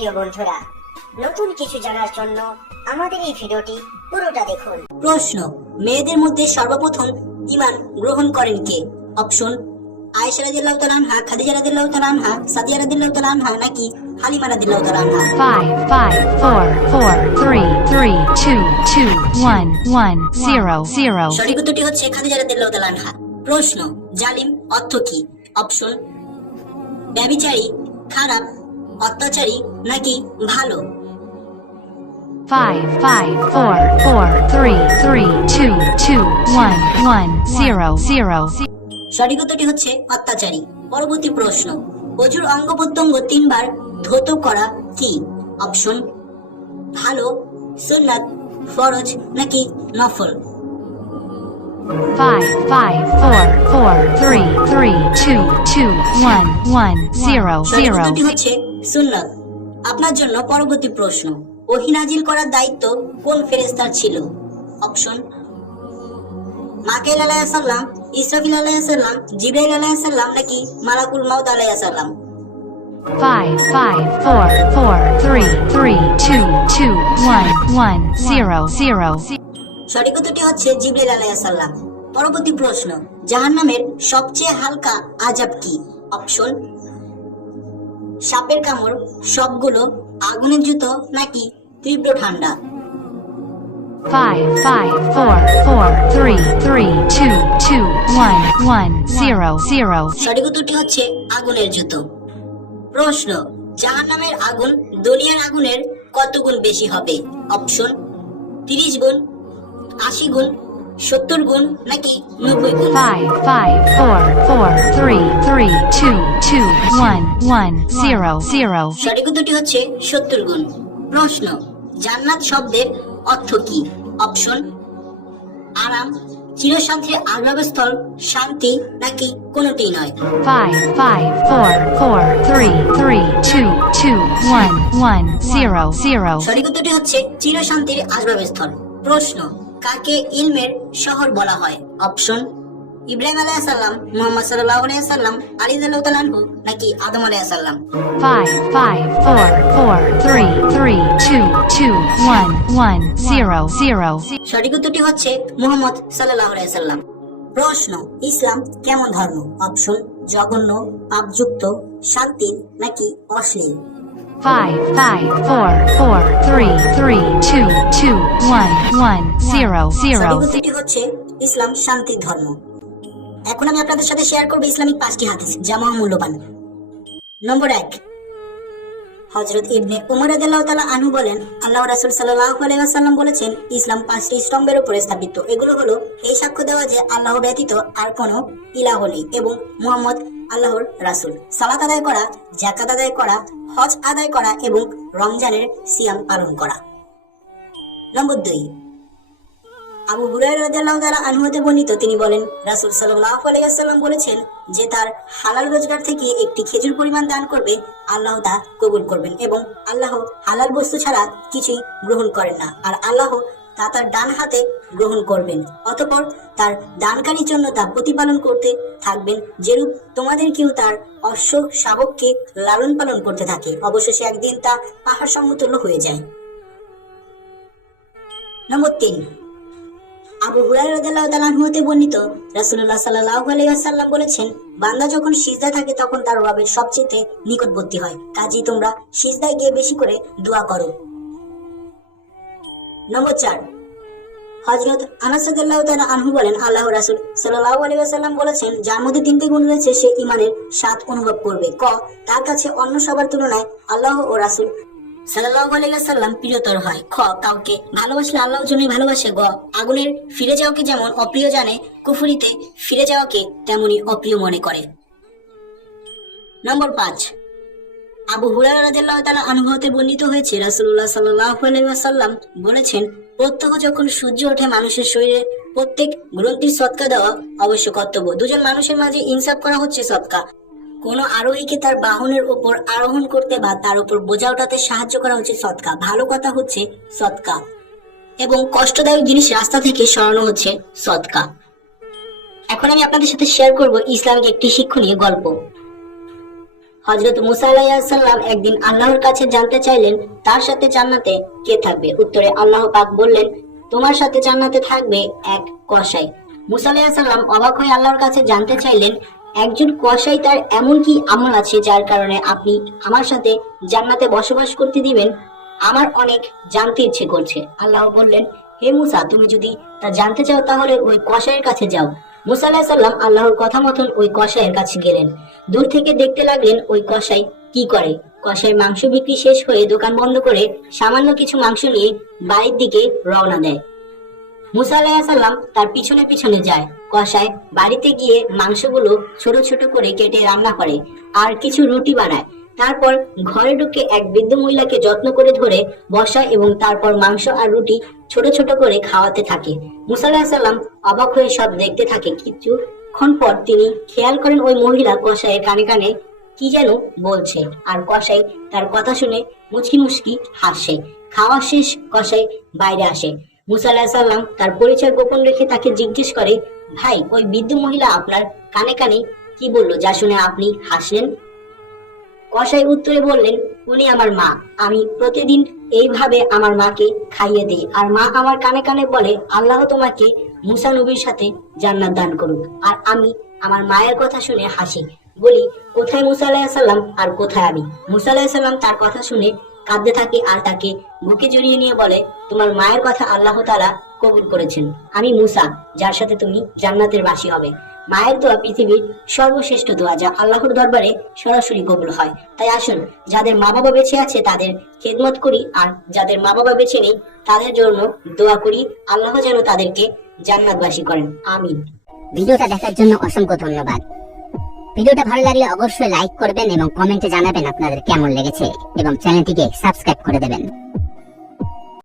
প্রিয় বন্ধুরা, নতুন কিছু জানার জন্য আমাদের এই ভিডিওটি পুরোটা দেখুন। প্রশ্ন, মেয়েদের মধ্যে সর্বপ্রথম ঈমান গ্রহণ করেন কে? অপশন: আয়েশা রাদিয়াল্লাহু তাআলা আনহা, খাদিজা রাদিয়াল্লাহু তাআলা আনহা, সাদিয়া রাদিয়াল্লাহু তাআলা আনহা, নাকি হালিমা রাদিয়াল্লাহু তাআলা আনহা? 5, 5, 4, 4, 3, 3, 2, 2, 1, 1, 0, 0. সঠিক উত্তরটি হচ্ছে খাদিজা রাদিয়াল্লাহু তাআলা আনহা। প্রশ্ন, জালিম অর্থ কি? অপশন: ব্যভিচারী, খারাপ, অত্যাচারী, নাকি ভালো? 5, 5, 4, 4, 3, 3, 2, 2, 1, 1, 0, 0. সঠিক উত্তরটি হচ্ছে অত্যাচারী। পরবর্তী প্রশ্ন, অজুর অঙ্গ প্রত্যঙ্গ 3 বার ধৌত করা কি? অপশন: ভালো, সুন্নাত, ফরজ, নাকি নফল? 5, 5, 4, 4, 3, 3, 2, 2, 1, 1, 0, সঠিক 0. উত্তরটি হচ্ছে সুন্নাত। আপনার জন্য পরবর্তী প্রশ্ন, ওহী নাজিল করার দায়িত্ব কোন ফেরেশতার ছিল? অপশন: মাকাইল আলাইহিস সালাম, ইসরাফিল আলাইহিস সালাম, জিবরাইল আলাইহিস সালাম, নাকি মালাকুল মাউত আলাইহিস সালাম? 5, 5, 4, 4, 3, 3, 2, 2, 1, 1, 0, 0. সঠিক উত্তরটি হচ্ছে জিবরাইল আলাইহিস সালাম। পরবর্তী প্রশ্ন, জাহান্নামের সবচেয়ে হালকা আযাব কি? অপশন: সাপের কামড়, সবগুলো, আগুনের জুতো, নাকি তীব্র ঠান্ডা? 5, 5, 4, 4, 3, 3, 2, 2, 1, 1, 0, 0. সঠিক উত্তরটি হচ্ছে আগুনের জুতো। প্রশ্ন, জাহান্নামের আগুন দুনিয়ার আগুনের কত গুণ বেশি হবে? অপশন: 30 গুণ, 80 গুণ, 70 গুণ, নাকি 90 গুণ? 5, 5, 4, 4, 3, 3, 2, 2, 1, 1, 0, 0. সঠিক উত্তরটি হচ্ছে 70 গুণ। প্রশ্ন, জান্নাত শব্দের অর্থ কি? অপশন: আরাম, চিরশান্তির আগ্রহস্থল, শান্তি, নাকি কোনোটি নয়? 5, 5, 4, 4, 3, 3, 2, 2, 1, 1, 0, 0. সঠিক উত্তরটি হচ্ছে চিরশান্তির আগ্রহস্থল। প্রশ্ন, কাকে ইলমের শহর বলা হয়? অপশন: ইব্রাহিম আলাইহিস সালাম, মুহাম্মদ সাল্লাল্লাহু আলাইহি ওয়াসাল্লাম, আলী রাদিয়াল্লাহু তাআলা আনহু, নাকি আদম আলাইহিস সালাম? 5, 5, 4, 4, 3, 3, 2, 2, 1, 1, 0, 0. সঠিক উত্তরটি হচ্ছে মুহাম্মদ সাল্লাল্লাহু আলাইহি ওয়াসাল্লাম। প্রশ্ন, ইসলাম কেমন ধর্ম? অপশন: জঘন্য, পাপযুক্ত, শান্তির, নাকি অশ্লীল? 5, 5, 4, 4, 3, 3, 2, 2, 1, 1, 0, সঠিক 0. উত্তরটি হচ্ছে ইসলাম শান্তির ধর্ম। এখন আমি আপনাদের সাথে শেয়ার করব ইসলামিক 5টি হাদিস যা মহামূল্যবান। নম্বর 1, হযরত ইবনে উমর রাদিয়াল্লাহু তাআলা আনহু বলেন, আল্লাহর রাসূল সাল্লাল্লাহু আলাইহি ওয়াসাল্লাম বলেছেন, ইসলাম 5টি স্তম্ভের উপরে স্থাপিত। এগুলো হলো এই সাক্ষ্য দেওয়া যে আল্লাহ ব্যতীত আর কোনো ইলাহ নেই এবং মুহাম্মদ আল্লাহর রাসূল, সালাত আদায় করা, যাকাত আদায় করা, হজ আদায় করা এবং রমজানের সিয়াম পালন করা। নম্বর 2, আবু হুরায়রা রাদিয়াল্লাহু তাআলা আনহু হতে বর্ণিত, তিনি বলেন, রাসূল সাল্লাল্লাহু আলাইহি ওয়াসাল্লাম বলেছেন, যে তার হালাল রোজগার থেকে একটি খেজুর পরিমাণ দান করবে, আল্লাহ তা কবুল করবেন এবং আল্লাহ হালাল বস্তু ছাড়া কিছুই গ্রহণ করেন না, আর আল্লাহ তা তার ডান হাতে গ্রহণ করবেন। অতঃপর তার দানকারীর জন্য তা প্রতিপালন করতে থাকবেন, যেরূপ তোমাদের কেউ তার অশ্ব শাবককে লালন পালন করতে থাকে, অবশেষে একদিন তা পাহাড় সমতুল্য হয়ে যায়। নম্বর 3, আবু হুরায়রা রাদিয়াল্লাহু তাআলা আনহু হতে বর্ণিত, রাসূলুল্লাহ সাল্লাল্লাহু আলাইহি ওয়াসাল্লাম বলেছেন, বান্দা যখন সিজদায় থাকে তখন তার রবের সবচেয়ে নিকটবর্তী হয়, কাজেই তোমরা সিজদায় গিয়ে বেশি করে দোয়া করো। নম্বর 4, হযরত আনাস রাদিয়াল্লাহু তাআলা আনহু বলেন, আল্লাহর রাসূল সাল্লাল্লাহু আলাইহি ওয়াসাল্লাম বলেছেন, যার মধ্যে 3টি গুণ রয়েছে সে ঈমানের স্বাদ অনুভব করবে। ক, তার কাছে অন্য সবার তুলনায় আল্লাহ ও রাসূল সাল্লাল্লাহু আলাইহি ওয়াসাল্লাম প্রিয়তর হয়। খ, কাউকে ভালোবাসলে আল্লাহর জন্যই ভালোবাসে। গ, আগুনের ফিরে যাওয়াকে যেমন অপ্রিয় জানে, কুফরিতে ফিরে যাওয়াকে তেমনি অপ্রিয় মনে করে। নম্বর 5, আবু হুরায়রা রাদিয়াল্লাহু তাআলা আনহু হতে বর্ণিত হয়েছে, রাসূলুল্লাহ সাল্লাল্লাহু আলাইহি ওয়াসাল্লাম বলেছেন, প্রত্যহ যখন সূর্য ওঠে মানুষের শরীরে প্রত্যেক গ্রন্থির সদকা দেওয়া অবশ্য কর্তব্য। দুজন মানুষের মাঝে ইনসাফ করা হচ্ছে সদকা। কোন আরোহীকে তার বাহনের উপর আরোহণ করতে বা তার উপর বোঝা ওঠাতে সাহায্য করা হচ্ছে সদকা। ভালো কথা হচ্ছে সদকা এবং কষ্টদায়ক জিনিস রাস্তা থেকে সরানো হচ্ছে সদকা। এখন আমি আপনাদের সাথে শেয়ার করব ইসলামিক একটি শিক্ষণীয় গল্প। হযরত মুসা আলাইহিস সালাম একদিন আল্লাহর কাছে জানতে চাইলেন তার সাথে জান্নাতে কে থাকবে। উত্তরে আল্লাহ পাক বললেন, তোমার সাথে জান্নাতে থাকবে এক কসাই। মুসা আলাইহিস সালাম অবাক হয়ে আল্লাহর কাছে জানতে চাইলেন, একজন কসাই তার এমন কি আমল আছে যার কারণে আপনি আমার সাথে জান্নাতে বসবাস করতে দিবেন? আমার অনেক জানতে ইচ্ছে করছে। আল্লাহ বললেন, হে মুসা, তুমি যদি তা জানতে চাও তাহলে ওই কসাইয়ের কাছে যাও। মুসা আলাইহিস সালাম আল্লাহর কথা মতন ওই কসাইয়ের কাছে গেলেন। দূর থেকে দেখতে লাগলেন ওই কসাই কি করে। কসাই মাংস বিক্রি শেষ হয়ে দোকান বন্ধ করে সামান্য কিছু মাংস নিয়ে বাড়ির দিকে রওনা দেয়। মুসা আলাইহিস সালাম তার পিছনে পিছনে যায়। কসাই বাড়িতে গিয়ে মাংসগুলো ছোট ছোট করে কেটে রান্না করে আর কিছু রুটি বানায়। তারপর ঘরে ঢুকে এক বৃদ্ধ মহিলাকে যত্ন করে ধরে বসায় এবং তারপর মাংস আর রুটি ছোট ছোট করে খাওয়াতে থাকে। মুসা আলাইহিস সালাম অবাক হয়ে সব দেখতে থাকে। কিছুক্ষণ পর তিনি খেয়াল করেন ওই মহিলা কসাইয়ের কানে কানে কি যেন বলছে, আর কসাই তার কথা শুনে মুচকি মুচকি হাসে। খাওয়া শেষ, কসাই বাইরে আসে। মুসা আলাইহিস সালাম তার পরিচয় গোপন রেখে তাকে জিজ্ঞেস করে, ভাই, ওই বৃদ্ধ মহিলা আপনার কানে কানে কি বললো যা শুনে আপনি হাসলেন? কসাই উত্তরে বললেন, উনি আমার মা। আমি প্রতিদিন এইভাবে আমার মাকে খাইয়ে দিই আর মা আমার কানে কানে বলে, আল্লাহ তোমাকে মুসা নবীর সাথে জান্নাত দান করুক। আর আমি আমার মায়ের কথা শুনে হাসি, বলি, কোথায় মুসা আলাইহিস সালাম আর কোথায় আমি? মুসা আলাইহিস সালাম তার কথা শুনে কাঁদতে থাকে আর তাকে বুকে জড়িয়ে নিয়ে বলে, তোমার মায়ের কথা আল্লাহ তাআলা কবুল করেছেন। আমি মুসা, যার সাথে তুমি জান্নাতের বাসী হবে। মায়ের দোয়া পৃথিবীর সর্বশ্রেষ্ঠ দোয়া, যা আল্লাহর দরবারে সরাসরি কবুল হয়। তাই আসুন, যাদের মা বাবা বেঁচে আছে তাদের খেদমত করি, আর যাদের মা বাবা বেঁচে নেই তাদের জন্য দোয়া করি, আল্লাহ যেন তাদেরকে জান্নাতবাসী করেন। আমিন। ভিডিওটা দেখার জন্য অসংখ্য ধন্যবাদ। ভিডিওটা ভালো লাগলে অবশ্যই লাইক করবেন এবং কমেন্টে জানাবেন আপনাদের কেমন লেগেছে এবং চ্যানেলটিকে সাবস্ক্রাইব করে দেবেন।